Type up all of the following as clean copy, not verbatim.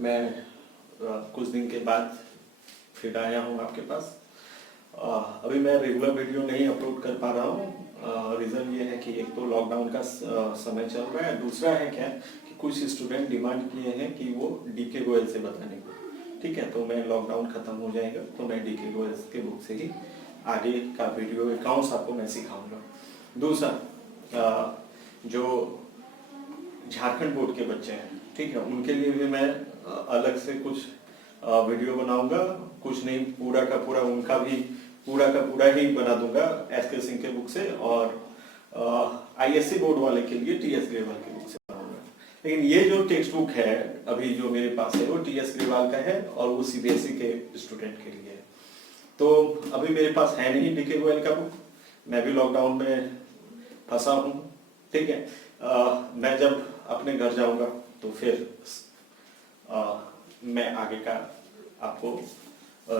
मैं कुछ दिन के बाद फिर आया हूँ आपके पास। अभी मैं रेगुलर वीडियो नहीं अपलोड कर पा रहा हूँ। रीज़न ये है कि एक तो लॉकडाउन का समय चल रहा है, दूसरा है क्या कि कुछ स्टूडेंट डिमांड किए हैं कि वो डीके गोयल से बताने को। ठीक है, तो मैं लॉकडाउन ख़त्म हो जाएगा तो मैं डीके गोयल के बुक से ही आगे का वीडियो अकाउंट्स आपको मैं सिखाऊंगा। दूसरा, जो झारखंड बोर्ड के बच्चे हैं, ठीक है, उनके लिए भी मैं अलग से कुछ वीडियो बनाऊंगा। कुछ नहीं, पूरा का पूरा उनका भी पूरा का पूरा ही बना दूंगा एसके सिंह के बुक से, और आईएससी बोर्ड वाले के लिए टीएस ग्रेवाल के बुक से बनाऊंगा। लेकिन ये जो टेक्स्ट बुक है अभी जो मेरे पास है वो टीएस ग्रेवाल का है और वो सीबीएसई के स्टूडेंट के लिए है। तो अभी मेरे पास है नहीं डीके गोयल का बुक, मैं भी लॉकडाउन में फंसा हूँ। ठीक है, मैं जब अपने घर जाऊंगा तो फिर मैं आगे का आपको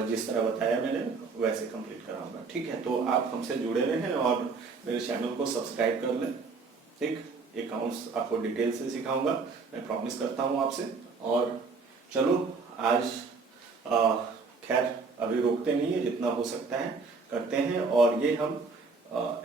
जिस तरह बताया मैंने वैसे कंप्लीट कराऊंगा। ठीक है, तो आप हमसे जुड़े रहें और मेरे चैनल को सब्सक्राइब कर लें। ठीक, अकाउंट्स आपको डिटेल से सिखाऊंगा, मैं प्रॉमिस करता हूं आपसे। और चलो आज खैर अभी रोकते नहीं है, जितना हो सकता है करते हैं। और ये हम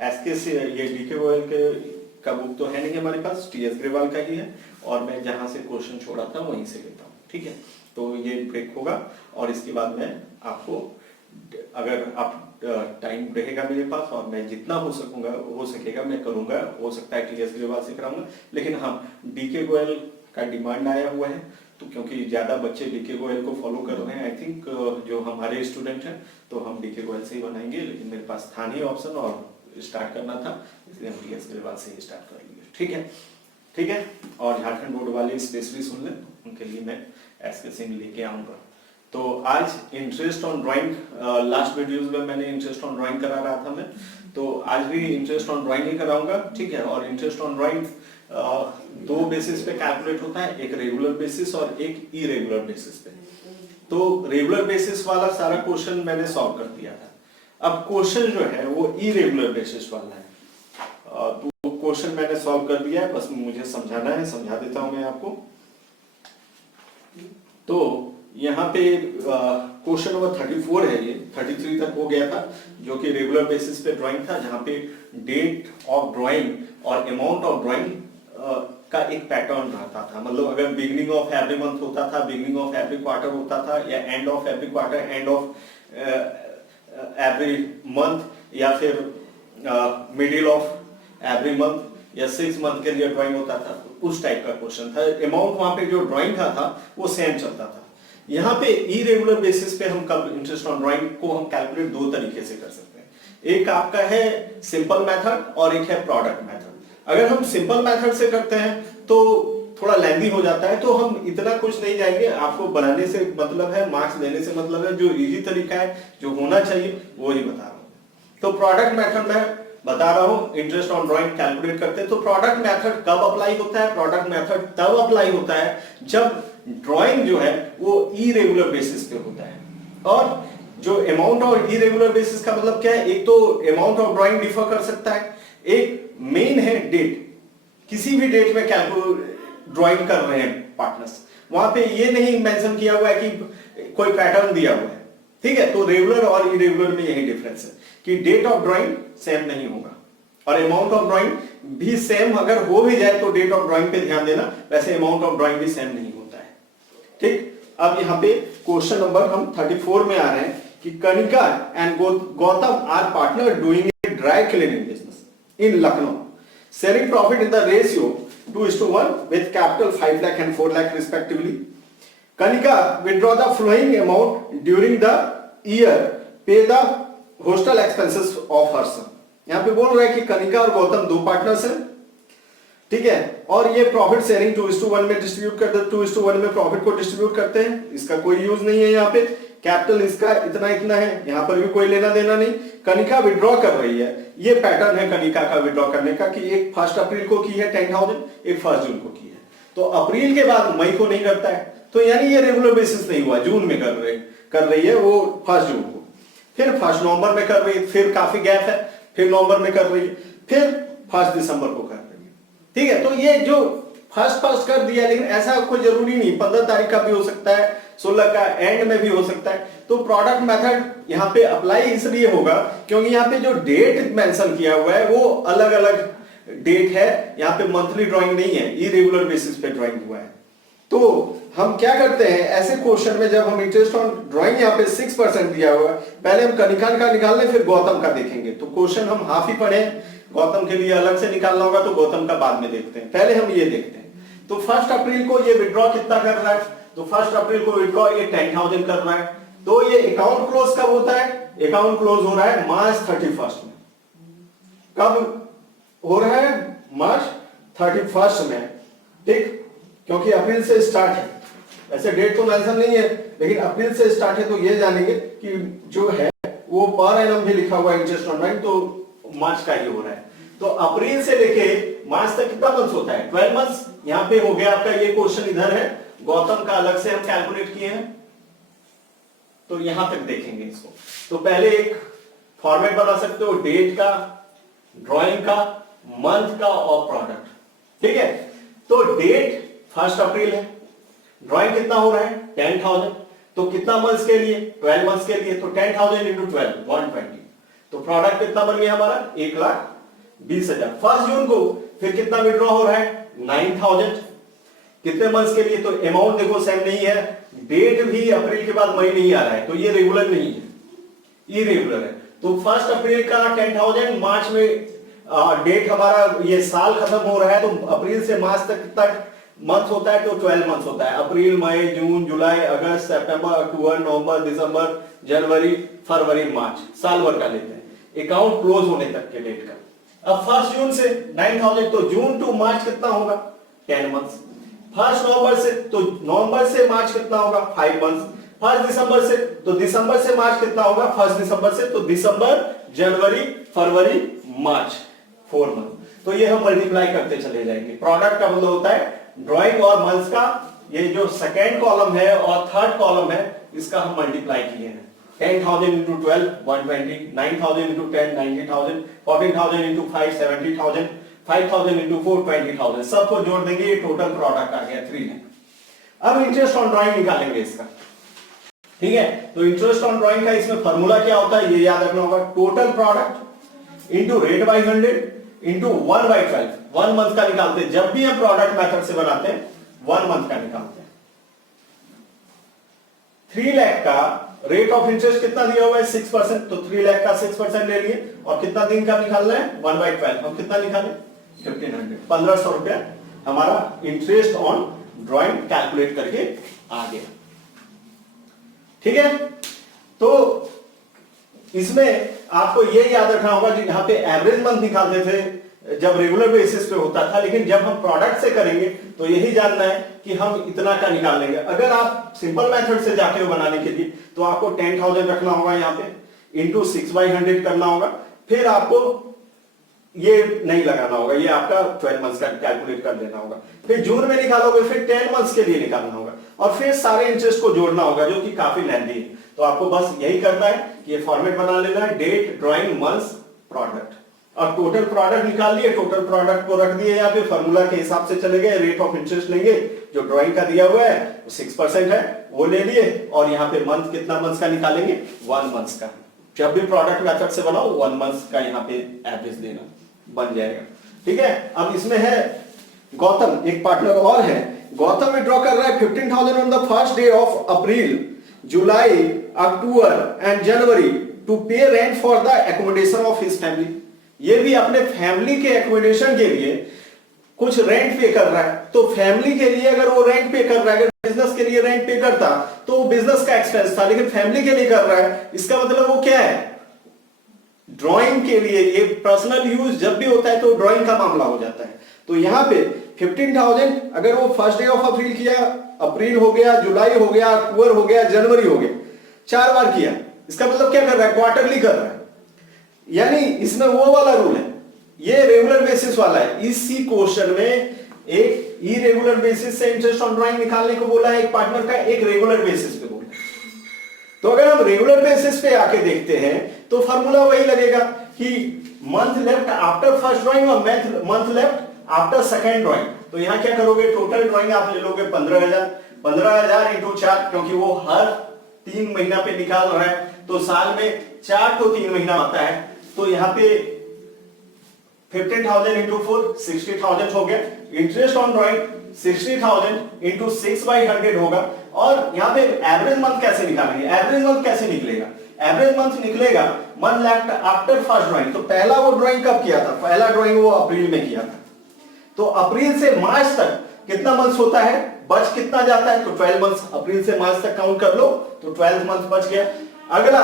एसके से, ये डीके गोयल के का बुक तो है नहीं हमारे पास, टीएस ग्रेवाल का ही है, और मैं जहां से क्वेश्चन छोड़ा था वहीं से लेता हूँ। ठीक है, तो ये ब्रेक होगा और इसके बाद मैं आपको, अगर आप टाइम रहेगा मेरे पास और मैं जितना हो सकेगा मैं करूंगा। हो सकता है टीएस ग्रेवाल से कराऊंगा, लेकिन हाँ डीके गोयल का डिमांड आया हुआ है, तो क्योंकि ज्यादा बच्चे डीके गोयल को फॉलो कर रहे हैं, आई थिंक जो हमारे स्टूडेंट हैं, तो हम डीके गोयल से ही बनाएंगे। लेकिन मेरे पास था नहीं ऑप्शन और स्टार्ट करना था, इसलिए हम टीएस ग्रेवाल से ही स्टार्ट कर लिए। ठीक है, ठीक है। और झारखंड बोर्ड वाले स्पेशली सुन लें, उनके लिए मैं एसके सिंह लेके आऊंगा। तो आज interest on drawing, last videos में मैंने इंटरेस्ट ऑन ड्राइंग करा रहा था मैं, तो आज भी इंटरेस्ट ऑन ड्राइंग ही कराऊंगा। ठीक है, और इंटरेस्ट ऑन ड्राइंग दो बेसिस पे कैलकुलेट होता है, एक रेगुलर बेसिस और एक इरेगुलर बेसिस पे। तो रेगुलर बेसिस वाला सारा क्वेश्चन मैंने सॉल्व कर दिया था। अब क्वेश्चन जो है वो इरेगुलर बेसिस वाला है, तो क्वेश्चन मैंने सॉल्व कर दिया है, बस मुझे समझाना है, समझा देता हूं मैं आपको। तो यहाँ पे क्वेश्चन नंबर 34 है, ये 33 तक हो गया था, जो कि रेगुलर बेसिस पे ड्राइंग था, जहाँ पे डेट ऑफ ड्राइंग और अमाउंट ऑफ ड्राइंग का एक पैटर्न रहता था। मतलब अगर बिगिनिंग ऑफ एवरी मंथ होता था, बिगिनिंग ऑफ एवरी क्वार्टर होता था, या end of every quarter, end of every month, या फिर मिडिल ऑफ एवरी मंथ या 6 मंथ के लिए ड्राइंग होता था, उस टाइप का क्वेश्चन था। अमाउंट वहां पे जो ड्राइंग का था वो सेम चलता था। यहाँ पे इरेगुलर बेसिस पे हम कब इंटरेस्ट ऑन ड्राइंग को हम कैलकुलेट दो तरीके से कर सकते हैं। एक आपका है सिंपल मेथड और एक है प्रोडक्ट मेथड। अगर हम सिंपल मेथड से करते हैं तो थोड़ा लेंथी हो जाता है, तो हम इतना कुछ नहीं जाएंगे। आपको बनाने से मतलब है, मार्क्स देने से मतलब है, जो इजी तरीका है, जो होना चाहिए वो ही बता रहा हूं। तो प्रोडक्ट मेथड में बता रहा हूं, इंटरेस्ट ऑन ड्राइंग कैलकुलेट करते हैं। तो प्रोडक्ट मेथड कब अप्लाई होता है? प्रोडक्ट मेथड तब अप्लाई होता है जब ड्राइंग जो है वो इरेगुलर बेसिस पे होता है। और जो अमाउंट और इरेगुलर बेसिस का मतलब क्या है? एक तो अमाउंट ऑफ ड्राइंग डिफर कर सकता है, एक मेन है डेट। किसी भी डेट में ड्राइंग कर रहे हैं पार्टनर्स, वहां पे ये नहीं मेंशन किया हुआ है कि कोई पैटर्न दिया हुआ है। ठीक है, तो रेगुलर और इरेगुलर में यही डिफरेंस है कि डेट ऑफ ड्राइंग सेम नहीं होगा और अमाउंट ऑफ ड्राइंग भी सेम अगर हो भी जाए तो डेट ऑफ ड्राइंग पे ध्यान देना, वैसे अमाउंट ऑफ ड्राइंग भी सेम नहीं होता है। ठीक, अब यहाँ पे क्वेश्चन नंबर हम 34 में आ रहे हैं कि Kanika and Gautam are partner doing a dry cleaning business in Lucknow, sharing profit in the ratio 2:1 with capital 5 lakh and 4 lakh respectively. Kanika withdraw the following amount during the year, pay the hostel expenses of her son. यहाँ पे बोल रहा है कि कनिका और गौतम दो partners हैं, ठीक है, और ये प्रॉफिट शेयरिंग 2:1 में डिस्ट्रीब्यूट करते हैं, 2:1 में प्रॉफिट को डिस्ट्रीब्यूट करते हैं। इसका कोई यूज नहीं है यहाँ पे। कैपिटल इसका इतना इतना है, यहाँ पर भी कोई लेना देना नहीं। कनिका विड्रॉ कर रही है, ये पैटर्न है कनिका का विड्रॉ करने का कि एक 1 अप्रैल को की है 10,000, एक 1 जून को की है। तो अप्रैल के बाद मई को नहीं करता है, तो यानी ये रेगुलर बेसिस नहीं हुआ। जून में कर रही है वो 1 जून को, फिर 1 नवंबर में कर रही है, फिर काफी गैप है, फिर नवंबर में कर रही है, फिर 1 दिसंबर को कर रही है। ठीक है, तो ये जो फर्स्ट कर दिया, लेकिन ऐसा कोई जरूरी नहीं, 15 तारीख का भी हो सकता है, 16 का एंड में भी हो सकता है। तो प्रोडक्ट मेथड यहाँ पे अप्लाई इसलिए होगा क्योंकि यहाँ पे जो डेट मेंशन किया हुआ है वो अलग अलग डेट है, यहाँ पे मंथली ड्राइंग नहीं है, इरेगुलर बेसिस पे ड्राइंग हुआ है। तो हम क्या करते हैं ऐसे क्वेश्चन में, जब हम इंटरेस्ट ऑन ड्राइंग यहाँ पे 6% दिया हुआ है, पहले हम कनिकान का निकाल लें फिर गौतम का देखेंगे। तो क्वेश्चन हम हाफ ही पढ़े, गौतम के लिए अलग से निकालना होगा, तो गौतम का बाद में देखते हैं, पहले हम ये देखते हैं। तो 1 अप्रैल को ये विड्रॉ कितना कर रहा है, तो 1 अप्रैल को विड्रॉ ये 10,000 कर रहा है। तो ये अकाउंट क्लोज कब होता है, अकाउंट क्लोज हो रहा है मार्च 31 में। कब हो रहा है, मार्च 31 में, ठीक, क्योंकि अप्रैल से स्टार्ट है, ऐसे डेट तो मेंशन नहीं है, लेकिन अप्रैल से स्टार्ट है। तो ये जानेंगे कि जो है वो पर एनम भी लिखा हुआ है इंटरेस्ट ऑन ड्राइंग, तो मार्च का ही हो रहा है। तो अप्रैल से लेके मार्च तक कितना मंथ होता है, 12 मंथ्स। यहाँ पे हो गया आपका, ये क्वेश्चन इधर है, गौतम का अलग से हम कैलकुलेट किए हैं, तो यहां तक देखेंगे इसको। तो पहले एक फॉर्मेट बना सकते हो, डेट का, ड्राइंग का, मंथ का और प्रोडक्ट, ठीक है। तो डेट 1 अप्रैल है, ड्राइंग कितना हो रहा है 10,000, तो कितना मंथ्स के लिए, 12 मंथ्स के लिए, तो 10,000 इंटू 12 120। तो प्रोडक्ट कितना बन गया हमारा 1,20,000। 1 जून को फिर कितना विड्रॉ हो रहा है 9,000, कितने मंथ्स के लिए, तो अमाउंट देखो सेम नहीं है, डेट भी अप्रैल के बाद मई नहीं आ रहा है, तो ये रेगुलर नहीं है, इरेगुलर है। तो 1 अप्रैल का 10,000, मार्च में डेट हमारा, ये साल खत्म हो रहा है, तो अप्रैल से मार्च तक कितना मंथ होता है, तो 12 मंथ होता है, अप्रैल, मई, जून, जुलाई, अगस्त, सितंबर, अक्टूबर, नवंबर, दिसंबर, जनवरी, फरवरी, मार्च, साल भर का लेते हैं अकाउंट क्लोज होने तक के डेट का। अब 1 जून से 9,000, तो जून टू मार्च कितना होगा 10 मंथ्स। 1 नवंबर से, तो नवंबर से मार्च कितना होगा 5 मंथ्स। 1 दिसंबर से, तो दिसंबर से मार्च कितना होगा 1 दिसंबर से, तो दिसंबर, जनवरी, फरवरी, मार्च, 4 मंथ। तो ये हम मल्टीप्लाई करते चले जाएंगे। प्रोडक्ट का मतलब होता है ड्राइंग और मंथ्स का, ये जो सेकेंड कॉलम है और थर्ड कॉलम है इसका हम मल्टीप्लाई किए हैं। 10,000 इंटू 12 120, 9,000 इंटू 10 90,000, 14,000 इंटू 5 70,000, 5,000 इंटू 4 20,000, सबको जोड़ देंगे, ये टोटल प्रोडक्ट आ गया 3 लाख। अब इंटरेस्ट ऑन ड्राइंग निकालेंगे इसका, ठीक है। तो इंटरेस्ट ऑन ड्राइंग का इसमें फॉर्मूला क्या होता है ये याद रखना होगा, total product into rate by 100 into 1/12, 1 month का निकालते हैं। जब भी हम प्रोडक्ट मेथड से बनाते हैं 1 मंथ का निकालते हैं। 3 लाख का रेट ऑफ इंटरेस्ट कितना दिया हुआ है 6%, तो 3 लाख का 6% ले लिए, और कितना दिन का निकालना है 1/12, हम कितना निकाले 1500, 1500 रुपया हमारा इंटरेस्ट ऑन ड्राइंग कैलकुलेट करके आ गया, ठीक है। तो इसमें आपको ये याद रखना होगा कि यहाँ पे एवरेज मंथ निकालते थे जब रेगुलर बेसिस पे होता था, लेकिन जब हम प्रोडक्ट से करेंगे तो यही जानना है कि हम इतना का निकाल लेंगे। अगर आप सिंपल मेथड से जाते हो बनाने के लिए तो आपको 10,000 रखना होगा यहाँ पे, इंटू 6/100 करना होगा, फिर आपको ये नहीं लगाना होगा, ये आपका 12 मंथ्स का कैलकुलेट कर देना होगा। फिर जून में निकालोगे, फिर 10 मंथ्स के लिए निकालना होगा, और फिर सारे इंटरेस्ट को जोड़ना होगा जो कि काफी लेंथी है। तो आपको बस यही करना है कि ये फॉर्मेट बना लेना है, डेट, ड्राइंग, मंथ्स, प्रोडक्ट, और टोटल प्रोडक्ट निकाल लिए, टोटल प्रोडक्ट को रख दिए यहाँ पे, फॉर्मूला के हिसाब से चले गए, रेट ऑफ इंटरेस्ट लेंगे जो ड्राइंग का दिया हुआ है 6% है वो ले लिए, और यहाँ पे मंथ कितना मंथ्स का निकालेंगे 1 मंथ्स का। जब भी प्रोडक्ट मेथड से बनाओ 1 मंथ्स का यहाँ पे एवरेज देना बन जाएगा, ठीक है। अब इसमें है गौतम, एक पार्टनर और है, गौतम विड्रॉ कर रहा है 15,000 on the first day of April, July, October and January to pay rent for the accommodation of his family. ये भी अपने फैमिली के एकोमोडेशन के लिए कुछ रेंट पे कर रहा है। तो फैमिली के लिए अगर वो रेंट पे कर रहा है, अगर बिजनेस के लिए रेंट पे करता तो बिजनेस का एक्सपेंस था, लेकिन फैमिली के लिए कर रहा है, इसका मतलब वो क्या है ड्राइंग के लिए। ये पर्सनल यूज जब भी होता है तो ड्राइंग का मामला हो जाता है। तो यहाँ पे 15,000 अगर वो फर्स्ट डे ऑफ अप्रैल किया, अप्रैल हो गया, जुलाई हो गया, अक्टूबर हो गया, जनवरी हो गया, 4 बार किया, इसका मतलब क्या कर रहा है क्वार्टरली कर रहा है। यानी इसमें वो वाला रूल है, ये रेगुलर बेसिस वाला है। इसी क्वेश्चन में एक इरेगुलर बेसिस से इंटरेस्ट ऑन ड्राइंग निकालने को बोला है एक पार्टनर का, एक रेगुलर बेसिस पे बोला। तो अगर हम रेगुलर बेसिस पे आके देखते हैं तो फॉर्मूला वही लगेगा कि month left after first drawing और month left after second drawing. तो यहाँ क्या करोगे, टोटल ड्राइंग आप ले लोगे 15,000 इंटू 4, क्योंकि वो हर 3 महीना पे निकाल रहा है, तो साल में 4 तो 3 महीना आता है, तो यहाँ पे 15,000 इंटू 4 60,000 हो गया। इंटरेस्ट ऑन ड्राइंग 60,000 इंटू 6/100 होगा। और यहाँ पे एवरेज मंथ कैसे निकालेंगे, एवरेज मंथ कैसे निकलेगा, एवरेज मंथ निकलेगा month left after first drawing. तो पहला वो ड्राइंग कब किया था, पहला ड्राइंग वो अप्रैल में किया था, तो अप्रैल से मार्च तक कितना मंथ होता है, बच कितना जाता है, तो 12 मंथ, अप्रैल से मार्च तक काउंट कर लो तो 12 मंथ बच गया। अगला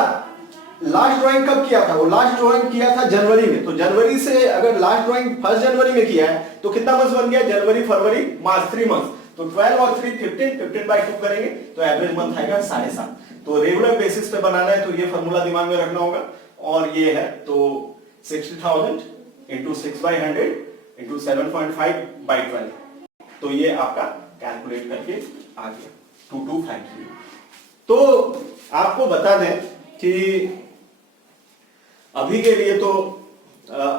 लास्ट ड्राइंग कब किया था, वो लास्ट ड्राइंग किया था जनवरी में, तो जनवरी से अगर लास्ट ड्राइंग 1 जनवरी में किया है तो कितना मंथ बन गया, जनवरी फरवरी मार्च, 3 मंथ, तो 12 और 3 15/2 करेंगे तो एवरेज मंथ आएगा 7.5। तो रेगुलर बेसिस पे बनाना है तो ये फॉर्मूला दिमाग में रखना होगा, और ये है तो 60,000 इंटू 6/100 इंटू 7.5/12, तो ये आपका कैलकुलेट करके आ गया 2253। तो आपको बता दें कि अभी के लिए तो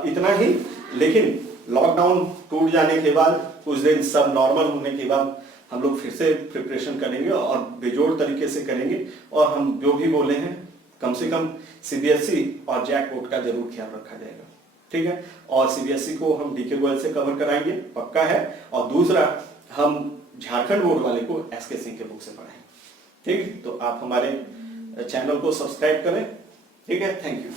इतना ही, लेकिन लॉकडाउन टूट जाने के बाद कुछ दिन सब नॉर्मल होने के बाद हम लोग फिर से प्रिपरेशन करेंगे और बेजोड़ तरीके से करेंगे, और हम जो भी बोले हैं कम से कम सीबीएसई और जैक बोर्ड का जरूर ख्याल रखा जाएगा, ठीक है। और सीबीएसई को हम डीके गोयल से कवर कराएंगे, पक्का है, और दूसरा हम झारखंड बोर्ड वाले को एसके सिंह के बुक से पढ़ाएंगे, ठीक है। तो आप हमारे चैनल को सब्सक्राइब करें, ठीक है। Thank you.